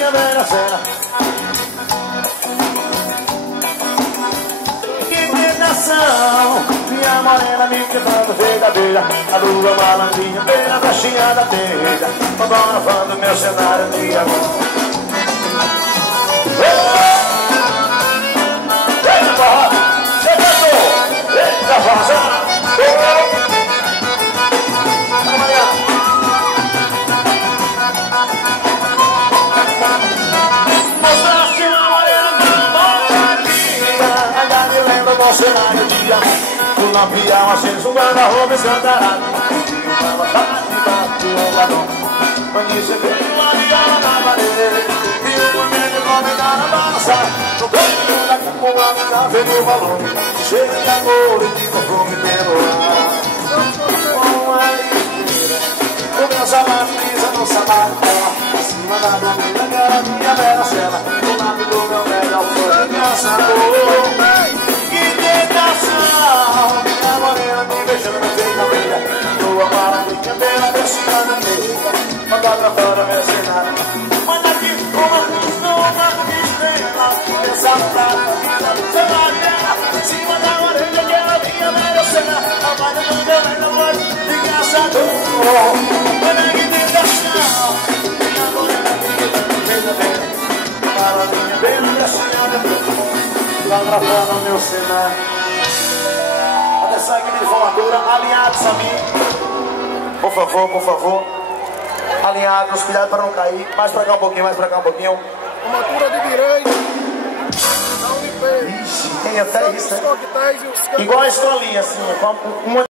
minha velha cena. Que tentação, minha morena me quebrando feita beira. A lua malandrinha, bem na baixinha da telha, fotografando meu cenário de amor. Eita, porra! Você cantou! Eita, porra! Mostraste uma morena com ainda me lembra do cenário de amor. O lampião aceso, um guarda-roupa escancarado. Uma vontade de bater onde você veio uma viola na parede e o momento começar a balançar. No canto da cúpula me dá veio o valor, cheio de amor e de comprometer o ar. Uma ligeira, o meu sapato brisa no sapato dela, acima da minha cara, minha bela cela. O lápis do meu melhor foi engraçado. Que tentação, minha morena me beijando na feita beira. Tua maravilha bela, descida na feita, mandada fora meu cenário. Manda aqui uma luz numa estrela, essa prata vida do cenário dela. Em cima da orelha que ela vinha merecendo, a malha do meu melhor de engraçador. Olha que tentação, minha morena me beijando na feita beira. Maravilha bela, descida na feita, lá gravando meu cenário. Essa equipe de formatura, alinhados a mim. Por favor, por favor. Alinhados, cuidado para não cair. Mais pra cá um pouquinho, mais pra cá um pouquinho. Formatura de direito. Da Unip. Ixi, tem até isso, né? Igual a escolinha, assim. Uma